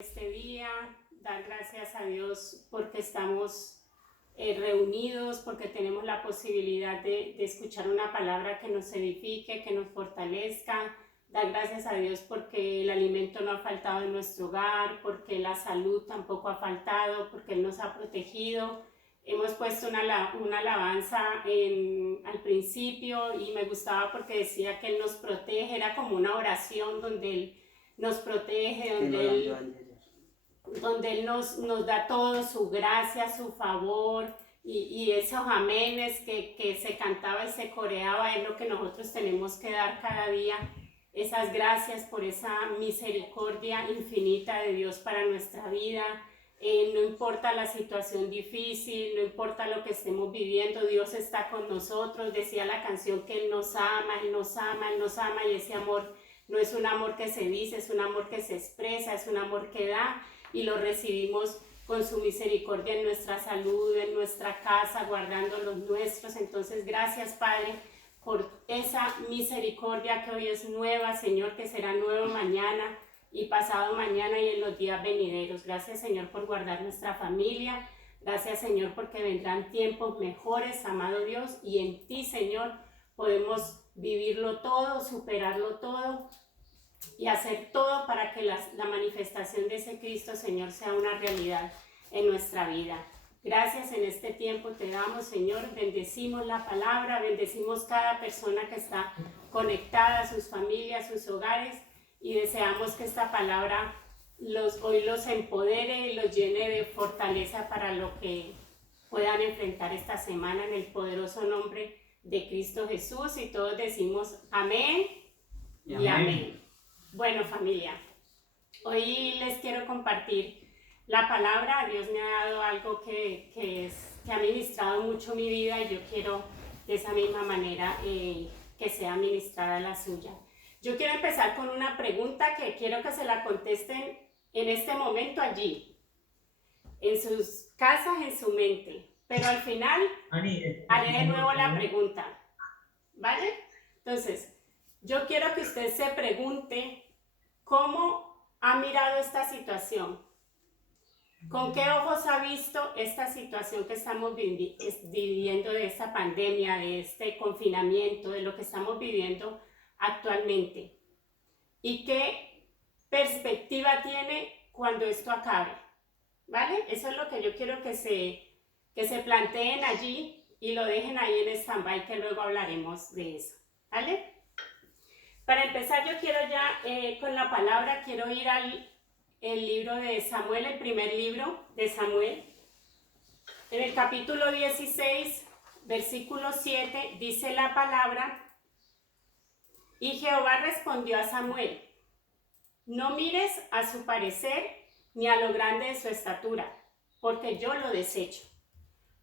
Este día, dar gracias a Dios porque estamos reunidos, porque tenemos la posibilidad de escuchar una palabra que nos edifique, que nos fortalezca. Dar gracias a Dios porque el alimento no ha faltado en nuestro hogar, porque la salud tampoco ha faltado, porque Él nos ha protegido. Hemos puesto una alabanza al principio y me gustaba porque decía que Él nos protege, era como una oración donde Él nos protege, donde Él nos da todo, su gracia, su favor, y esos amenes que se cantaba y se coreaba es lo que nosotros tenemos que dar cada día, esas gracias por esa misericordia infinita de Dios para nuestra vida. No importa la situación difícil, no importa lo que estemos viviendo, Dios está con nosotros. Decía la canción que Él nos ama, Él nos ama, Él nos ama, y ese amor no es un amor que se dice, es un amor que se expresa, es un amor que da, y lo recibimos con su misericordia en nuestra salud, en nuestra casa, guardando los nuestros. Entonces, gracias, Padre, por esa misericordia que hoy es nueva, Señor, que será nueva mañana y pasado mañana y en los días venideros. Gracias, Señor, por guardar nuestra familia. Gracias, Señor, porque vendrán tiempos mejores, amado Dios, y en ti, Señor, podemos vivirlo todo, superarlo todo y hacer todo para que la manifestación de ese Cristo, Señor, sea una realidad en nuestra vida. Gracias en este tiempo te damos, Señor. Bendecimos la palabra, bendecimos cada persona que está conectada, sus familias, sus hogares, y deseamos que esta palabra hoy los empodere y los llene de fortaleza para lo que puedan enfrentar esta semana, en el poderoso nombre de Cristo Jesús. Y todos decimos amén y amén. Bueno, familia, hoy les quiero compartir la palabra. Dios me ha dado algo que ha ministrado mucho mi vida, y yo quiero de esa misma manera que sea ministrada la suya. Yo quiero empezar con una pregunta que quiero que se la contesten en este momento allí, en sus casas, en su mente, pero al final haré de nuevo la pregunta, ¿vale? Entonces, yo quiero que usted se pregunte cómo ha mirado esta situación, con qué ojos ha visto esta situación que estamos viviendo, de esta pandemia, de este confinamiento, de lo que estamos viviendo actualmente, y qué perspectiva tiene cuando esto acabe, ¿vale? Eso es lo que yo quiero que se planteen allí y lo dejen ahí en stand-by, que luego hablaremos de eso, ¿vale? Para empezar, yo quiero ya con la palabra, quiero ir al libro de Samuel, el primer libro de Samuel. En el capítulo 16, versículo 7, dice la palabra: y Jehová respondió a Samuel: no mires a su parecer ni a lo grande de su estatura, porque yo lo desecho.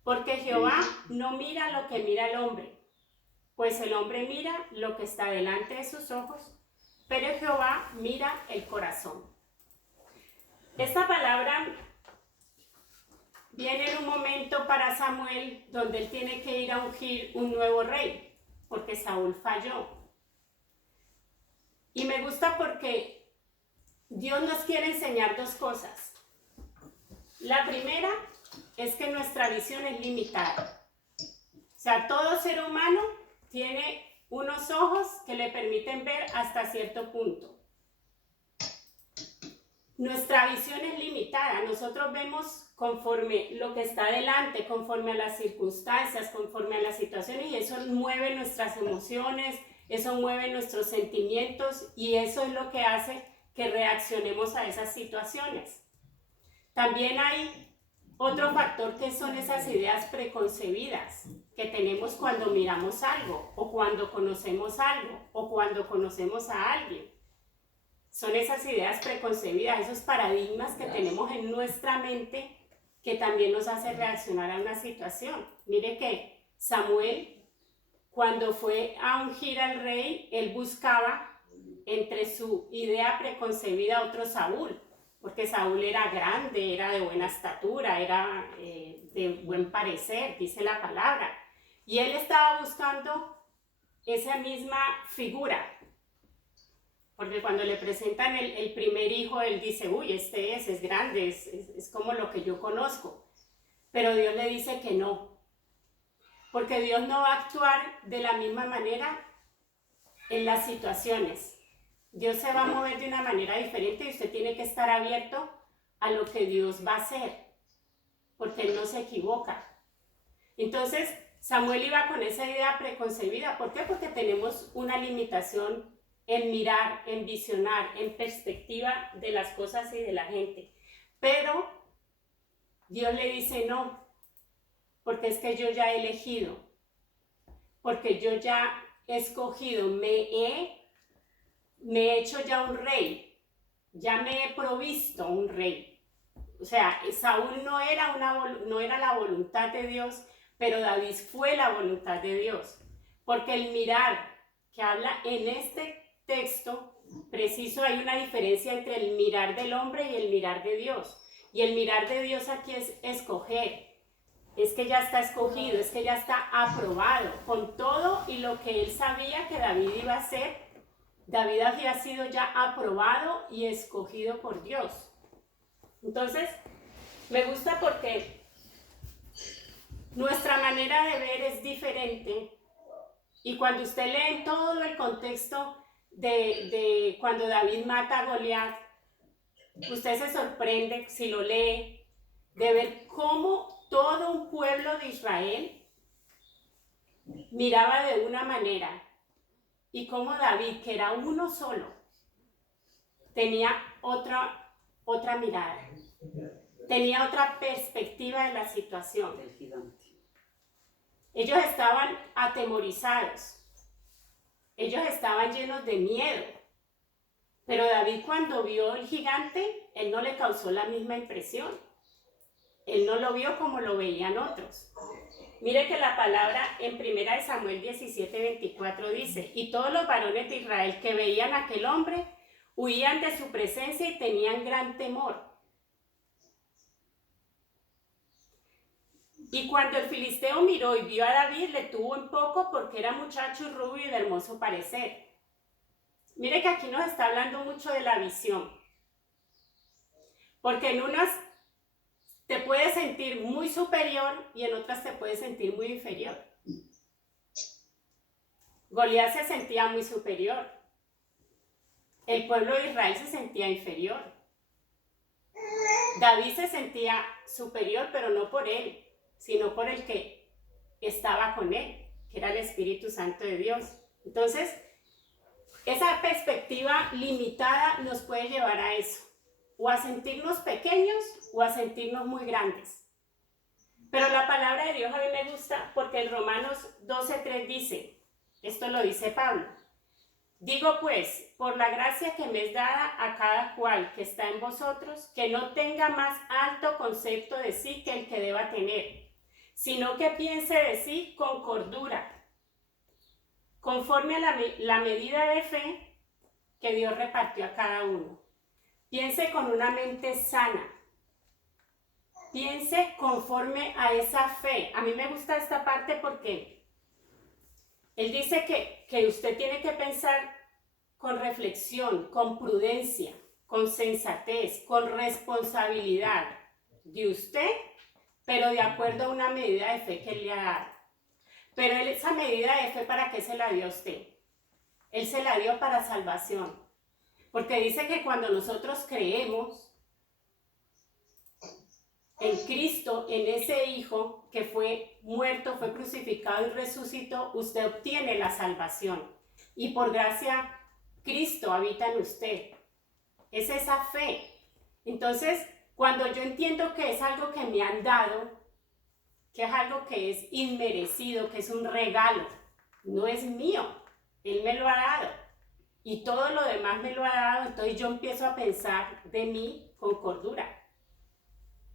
Porque Jehová no mira lo que mira el hombre, pues el hombre mira lo que está delante de sus ojos, pero Jehová mira el corazón. Esta palabra viene en un momento para Samuel donde él tiene que ir a ungir un nuevo rey, porque Saúl falló. Y me gusta porque Dios nos quiere enseñar dos cosas. La primera es que nuestra visión es limitada. O sea, todo ser humano tiene unos ojos que le permiten ver hasta cierto punto. Nuestra visión es limitada. Nosotros vemos conforme lo que está delante, conforme a las circunstancias, conforme a las situaciones, y eso mueve nuestras emociones, eso mueve nuestros sentimientos, y eso es lo que hace que reaccionemos a esas situaciones. También hay otro factor, que son esas ideas preconcebidas que tenemos cuando miramos algo, o cuando conocemos algo, o cuando conocemos a alguien. Son esas ideas preconcebidas, esos paradigmas que tenemos en nuestra mente, que también nos hace reaccionar a una situación. Mire que Samuel, cuando fue a ungir al rey, él buscaba entre su idea preconcebida otro Saúl, porque Saúl era grande, era de buena estatura, era de buen parecer, dice la palabra. Y él estaba buscando esa misma figura. porque cuando le presentan el primer hijo, él dice, uy, este es grande, es como lo que yo conozco. Pero Dios le dice que no, porque Dios no va a actuar de la misma manera en las situaciones. Dios se va a mover de una manera diferente y usted tiene que estar abierto a lo que Dios va a hacer, porque Él no se equivoca. Entonces, Samuel iba con esa idea preconcebida. ¿Por qué? Porque tenemos una limitación en mirar, en visionar, en perspectiva de las cosas y de la gente. Pero Dios le dice no, porque es que yo ya he elegido, porque yo ya he escogido, me he hecho ya un rey, ya me he provisto un rey. O sea, Saúl no era la voluntad de Dios, pero David fue la voluntad de Dios. Porque el mirar que habla en este texto preciso, hay una diferencia entre el mirar del hombre y el mirar de Dios. Y el mirar de Dios aquí es escoger. Es que ya está escogido, es que ya está aprobado. Con todo y lo que él sabía que David iba a hacer, David había sido ya aprobado y escogido por Dios. Entonces, me gusta porque nuestra manera de ver es diferente. Y cuando usted lee todo el contexto de cuando David mata a Goliat, usted se sorprende, si lo lee, de ver cómo todo un pueblo de Israel miraba de una manera y cómo David, que era uno solo, tenía otra mirada, tenía otra perspectiva de la situación. Ellos estaban atemorizados, ellos estaban llenos de miedo, pero David, cuando vio el gigante, él no le causó la misma impresión. Él no lo vio como lo veían otros. Mire que la palabra en 1 Samuel 17:24 dice, y todos los varones de Israel que veían a aquel hombre huían de su presencia y tenían gran temor. Y cuando el filisteo miró y vio a David, le tuvo en poco porque era muchacho rubio y de hermoso parecer. Mire que aquí nos está hablando mucho de la visión. Porque en unas te puedes sentir muy superior y en otras te puedes sentir muy inferior. Goliat se sentía muy superior. El pueblo de Israel se sentía inferior. David se sentía superior, pero no por él, sino por el que estaba con él, que era el Espíritu Santo de Dios. Entonces, esa perspectiva limitada nos puede llevar a eso, o a sentirnos pequeños o a sentirnos muy grandes. Pero la palabra de Dios a mí me gusta porque en Romanos 12:3 dice, esto lo dice Pablo, digo pues, por la gracia que me es dada a cada cual que está en vosotros, que no tenga más alto concepto de sí que el que deba tener, sino que piense de sí con cordura, conforme a la medida de fe que Dios repartió a cada uno. Piense con una mente sana. Piense conforme a esa fe. A mí me gusta esta parte porque él dice que usted tiene que pensar con reflexión, con prudencia, con sensatez, con responsabilidad de usted, pero de acuerdo a una medida de fe que él le ha dado. Pero esa medida de fe, ¿para qué se la dio a usted? Él se la dio para salvación. Porque dice que cuando nosotros creemos en Cristo, en ese Hijo que fue muerto, fue crucificado y resucitó, usted obtiene la salvación. Y por gracia, Cristo habita en usted. Es esa fe. Entonces, cuando yo entiendo que es algo que me han dado, que es algo que es inmerecido, que es un regalo, no es mío, Él me lo ha dado. Y todo lo demás me lo ha dado, entonces yo empiezo a pensar de mí con cordura.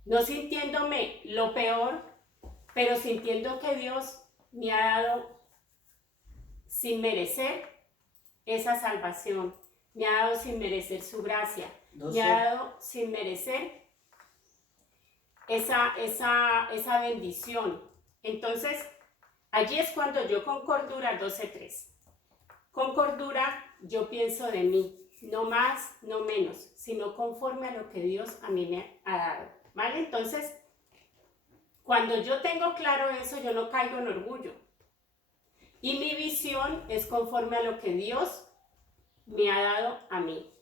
No sintiéndome lo peor, pero sintiendo que Dios me ha dado sin merecer esa salvación. Me ha dado sin merecer su gracia. Me ha dado sin merecer esa bendición. Entonces, allí es cuando yo con cordura, 12:3. Con cordura yo pienso de mí. no más, no menos, sino conforme a lo que Dios a mí me ha dado, ¿vale? Entonces, cuando yo tengo claro eso, yo no caigo en orgullo. Y mi visión es conforme a lo que Dios me ha dado a mí.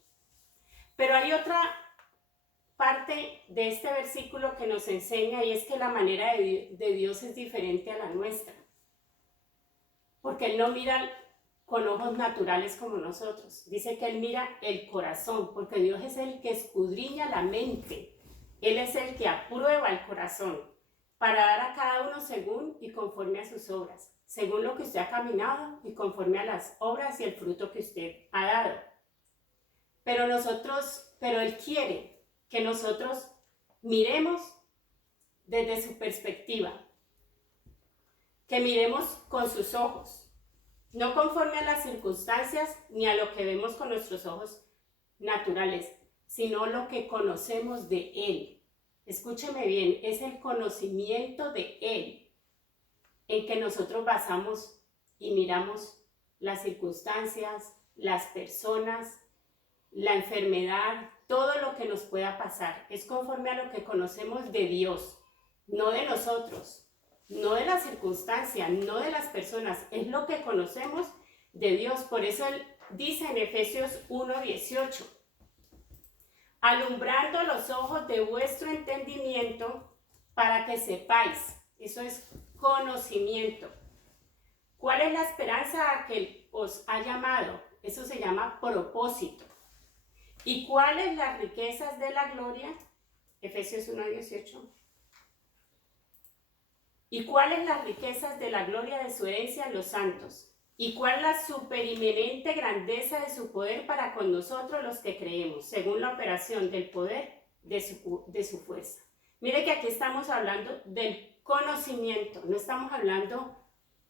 Pero hay otra parte de este versículo que nos enseña, y es que la manera de Dios es diferente a la nuestra. Porque Él no mira con ojos naturales como nosotros. Dice que Él mira el corazón, porque Dios es el que escudriña la mente. Él es el que aprueba el corazón para dar a cada uno según y conforme a sus obras, según lo que usted ha caminado y conforme a las obras y el fruto que usted ha dado. Pero Él quiere que nosotros miremos desde su perspectiva, que miremos con sus ojos, no conforme a las circunstancias ni a lo que vemos con nuestros ojos naturales, sino lo que conocemos de Él. Escúcheme bien, es el conocimiento de Él en que nosotros basamos y miramos las circunstancias, las personas, la enfermedad, todo lo que nos pueda pasar. Es conforme a lo que conocemos de Dios, no de nosotros, no de las circunstancias, no de las personas. Es lo que conocemos de Dios. Por eso Él dice en Efesios 1:18, alumbrando los ojos de vuestro entendimiento para que sepáis, eso es conocimiento, cuál es la esperanza a que os ha llamado, eso se llama propósito, y cuáles las riquezas de la gloria, Efesios 1:18, y cuáles las riquezas de la gloria de su herencia en los santos, y cuál la superinminente grandeza de su poder para con nosotros los que creemos, según la operación del poder de su fuerza. Mire que aquí estamos hablando del conocimiento, no estamos hablando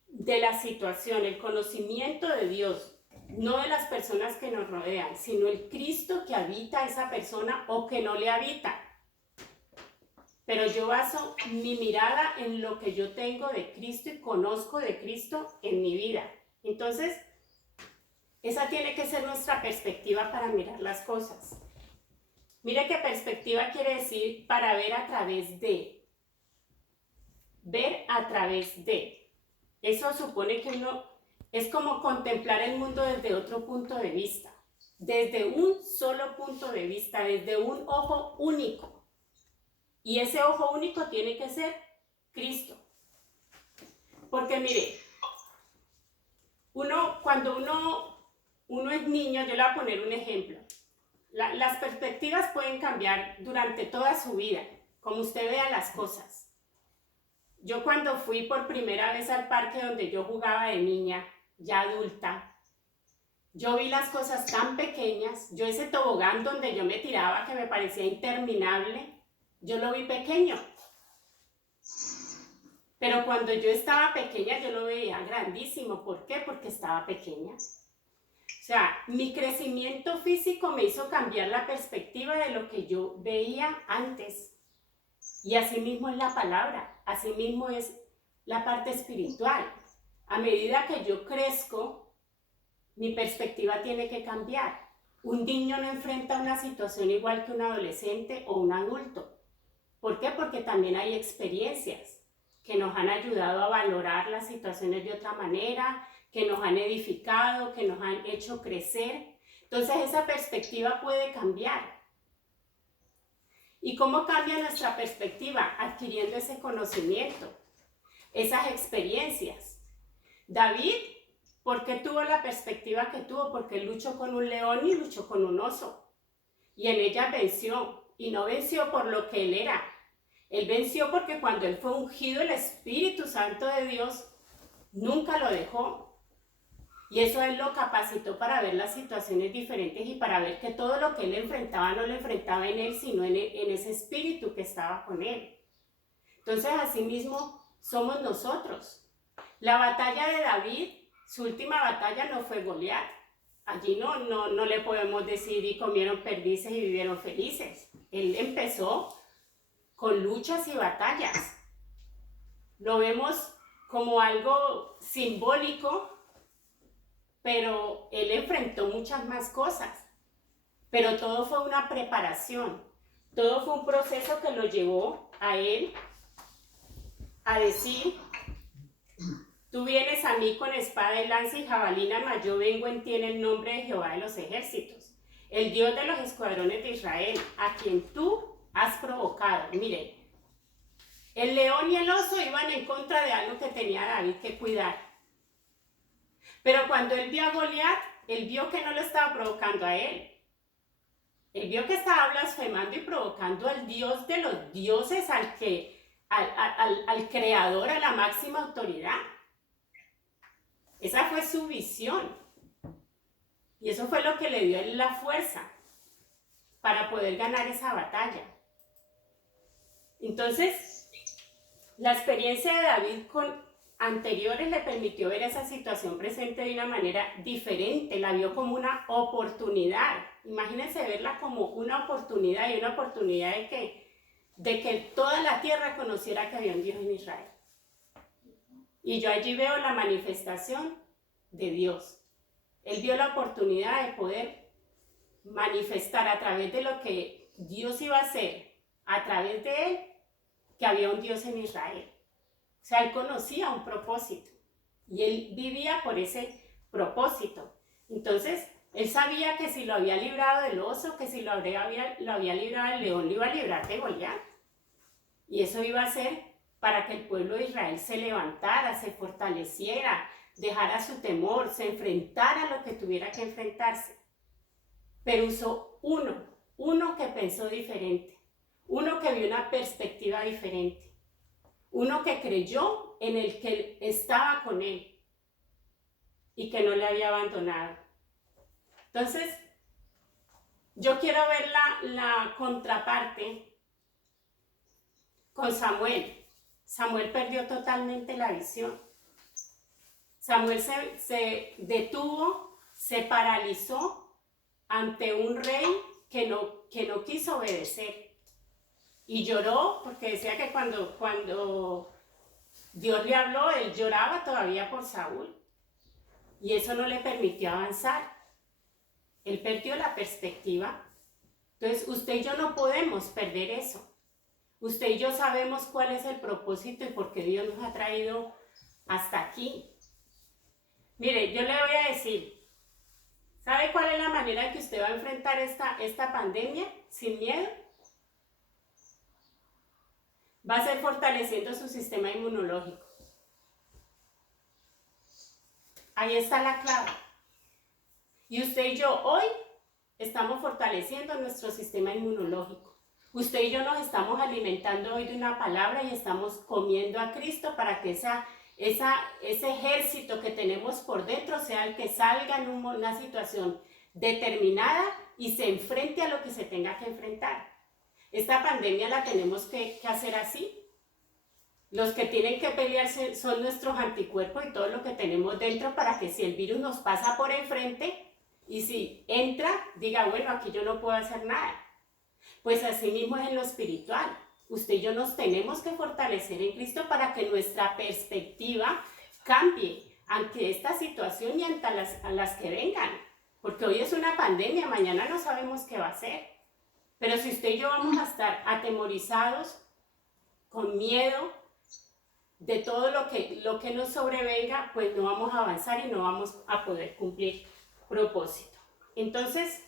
de la situación, el conocimiento de Dios, no de las personas que nos rodean, sino el Cristo que habita a esa persona o que no le habita. Pero yo baso mi mirada en lo que yo tengo de Cristo y conozco de Cristo en mi vida. Entonces, esa tiene que ser nuestra perspectiva para mirar las cosas. Mire que perspectiva quiere decir para ver a través de. Ver a través de. Eso supone que uno es como contemplar el mundo desde otro punto de vista. Desde un solo punto de vista, desde un ojo único. Y ese ojo único tiene que ser Cristo. Porque mire, cuando uno es niño, yo le voy a poner un ejemplo. Las perspectivas pueden cambiar durante toda su vida, como usted vea las cosas. Yo cuando fui por primera vez al parque donde yo jugaba de niña, ya adulta, yo vi las cosas tan pequeñas, yo ese tobogán donde yo me tiraba que me parecía interminable, yo lo vi pequeño. Pero cuando yo estaba pequeña yo lo veía grandísimo. ¿Por qué? Porque estaba pequeña. O sea, mi crecimiento físico me hizo cambiar la perspectiva de lo que yo veía antes. Y así mismo es la palabra, así mismo es la parte espiritual. A medida que yo crezco, mi perspectiva tiene que cambiar. Un niño no enfrenta una situación igual que un adolescente o un adulto. ¿Por qué? Porque también hay experiencias que nos han ayudado a valorar las situaciones de otra manera, que nos han edificado, que nos han hecho crecer. Entonces esa perspectiva puede cambiar. ¿Y cómo cambia nuestra perspectiva? Adquiriendo ese conocimiento, esas experiencias. David, ¿por qué tuvo la perspectiva que tuvo? Porque luchó con un león y luchó con un oso. Y en ella venció. Y no venció por lo que él era. Él venció porque cuando él fue ungido, el Espíritu Santo de Dios nunca lo dejó. Y eso él lo capacitó para ver las situaciones diferentes y para ver que todo lo que él enfrentaba no lo enfrentaba en él, sino en ese espíritu que estaba con él. Entonces, así mismo somos nosotros. La batalla de David, su última batalla no fue Goliat. Allí no le podemos decir y comieron perdices y vivieron felices. Él empezó con luchas y batallas. Lo vemos como algo simbólico, pero él enfrentó muchas más cosas. pero todo fue una preparación, todo fue un proceso que lo llevó a él a decir: tú vienes a mí con espada y lanza y jabalina, mas yo vengo en ti en el nombre de Jehová de los ejércitos, el Dios de los escuadrones de Israel, a quien tú has provocado. Mire, el león y el oso iban en contra de algo que tenía David que cuidar. Pero cuando él vio a Goliat, él vio que no lo estaba provocando a él. Él vio que estaba blasfemando y provocando al Dios de los dioses, al creador, a la máxima autoridad. Esa fue su visión. Y eso fue lo que le dio a él la fuerza para poder ganar esa batalla. Entonces, la experiencia de David con anteriores le permitió ver esa situación presente de una manera diferente, la vio como una oportunidad. Imagínense verla como una oportunidad, y una oportunidad de que toda la tierra conociera que había un Dios en Israel. Y yo allí veo la manifestación de Dios. Él vio la oportunidad de poder manifestar a través de lo que Dios iba a hacer, a través de él, que había un Dios en Israel. O sea, él conocía un propósito y él vivía por ese propósito. Entonces, él sabía que si lo había librado del oso, que si lo había librado del león, lo iba a librar de Goliat. Y eso iba a ser para que el pueblo de Israel se levantara, se fortaleciera, dejara su temor, se enfrentara a lo que tuviera que enfrentarse. Pero usó uno que pensó diferente, uno que vio una perspectiva diferente. Uno que creyó en el que estaba con él y que no le había abandonado. Entonces, yo quiero ver la contraparte con Samuel. Samuel perdió totalmente la visión. Samuel se detuvo, se paralizó ante un rey que no quiso obedecer. Y lloró, porque decía que cuando Dios le habló, él lloraba todavía por Saúl. Y eso no le permitió avanzar. Él perdió la perspectiva. Entonces, usted y yo no podemos perder eso. Usted y yo sabemos cuál es el propósito y por qué Dios nos ha traído hasta aquí. Mire, yo le voy a decir, ¿sabe cuál es la manera en que usted va a enfrentar esta pandemia sin miedo? Va a ser fortaleciendo su sistema inmunológico. Ahí está la clave. Y usted y yo hoy estamos fortaleciendo nuestro sistema inmunológico. Usted y yo nos estamos alimentando hoy de una palabra y estamos comiendo a Cristo para que ese ejército que tenemos por dentro sea el que salga en una situación determinada y se enfrente a lo que se tenga que enfrentar. Esta pandemia la tenemos que hacer así. Los que tienen que pelearse son nuestros anticuerpos y todo lo que tenemos dentro para que si el virus nos pasa por enfrente y si entra, diga, bueno, aquí yo no puedo hacer nada. Pues así mismo es en lo espiritual. Usted y yo nos tenemos que fortalecer en Cristo para que nuestra perspectiva cambie ante esta situación y ante las que vengan. Porque hoy es una pandemia, mañana no sabemos qué va a ser. Pero si usted y yo vamos a estar atemorizados, con miedo de todo lo que nos sobrevenga, pues no vamos a avanzar y no vamos a poder cumplir propósito. Entonces,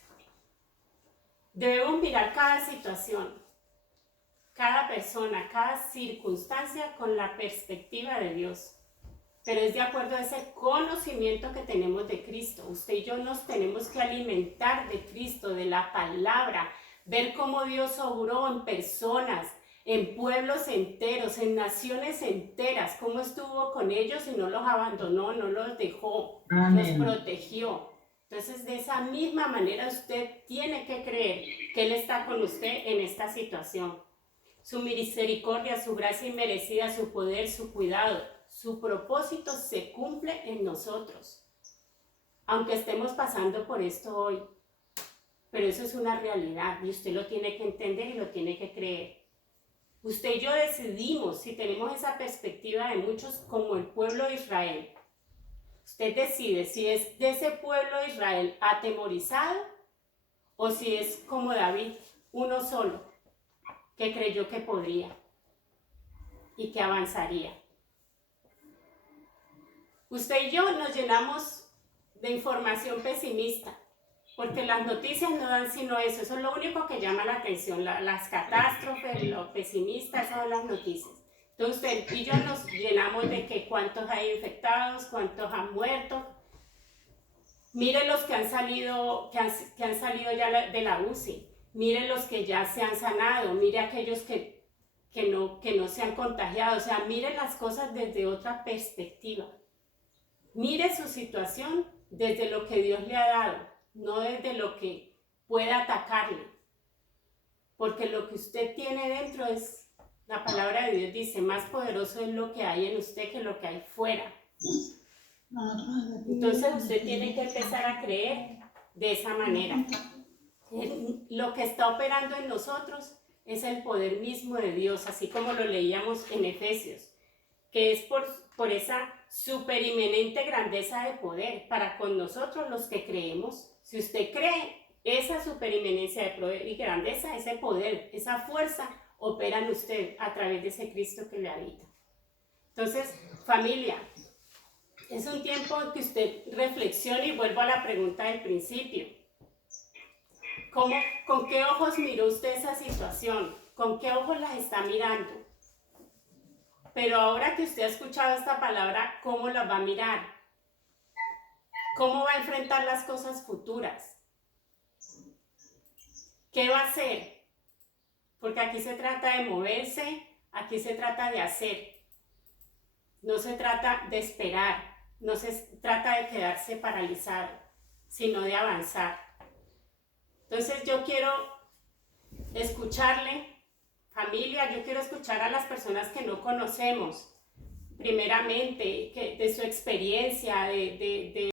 debemos mirar cada situación, cada persona, cada circunstancia con la perspectiva de Dios. Pero es de acuerdo a ese conocimiento que tenemos de Cristo. Usted y yo nos tenemos que alimentar de Cristo, de la palabra, ver cómo Dios obró en personas, en pueblos enteros, en naciones enteras, cómo estuvo con ellos y no los abandonó, no los dejó, los protegió. Entonces, de esa misma manera usted tiene que creer que Él está con usted en esta situación. Su misericordia, su gracia inmerecida, su poder, su cuidado, su propósito se cumple en nosotros. Aunque estemos pasando por esto hoy. Pero eso es una realidad y usted lo tiene que entender y lo tiene que creer. Usted y yo decidimos, si tenemos esa perspectiva de muchos como el pueblo de Israel, usted decide si es de ese pueblo de Israel atemorizado o si es como David, uno solo, que creyó que podría y que avanzaría. Usted y yo nos llenamos de información pesimista, porque las noticias no dan sino eso es lo único que llama la atención, las catástrofes, lo pesimista, esas son las noticias. Entonces usted y yo nos llenamos de que cuántos hay infectados, cuántos han muerto. Miren los que han salido, que han salido ya de la UCI, miren los que ya se han sanado, miren aquellos que no se han contagiado, o sea, miren las cosas desde otra perspectiva. Mire su situación desde lo que Dios le ha dado, no desde lo que pueda atacarle. Porque lo que usted tiene dentro es, la palabra de Dios dice, más poderoso es lo que hay en usted que lo que hay fuera. Entonces usted tiene que empezar a creer de esa manera. Lo que está operando en nosotros es el poder mismo de Dios, así como lo leíamos en Efesios, que es por esa superinminente grandeza de poder para con nosotros los que creemos. Si usted cree, esa superinminencia de poder y grandeza, ese poder, esa fuerza opera en usted a través de ese Cristo que le habita. Entonces, familia, es un tiempo que usted reflexione y vuelvo a la pregunta del principio. ¿Con qué ojos miró usted esa situación? ¿Con qué ojos las está mirando? Pero ahora que usted ha escuchado esta palabra, ¿cómo las va a mirar? ¿Cómo va a enfrentar las cosas futuras? ¿Qué va a hacer? Porque aquí se trata de moverse, aquí se trata de hacer. No se trata de esperar, no se trata de quedarse paralizado, sino de avanzar. Entonces yo quiero escucharle, familia, yo quiero escuchar a las personas que no conocemos, primeramente, de su experiencia, de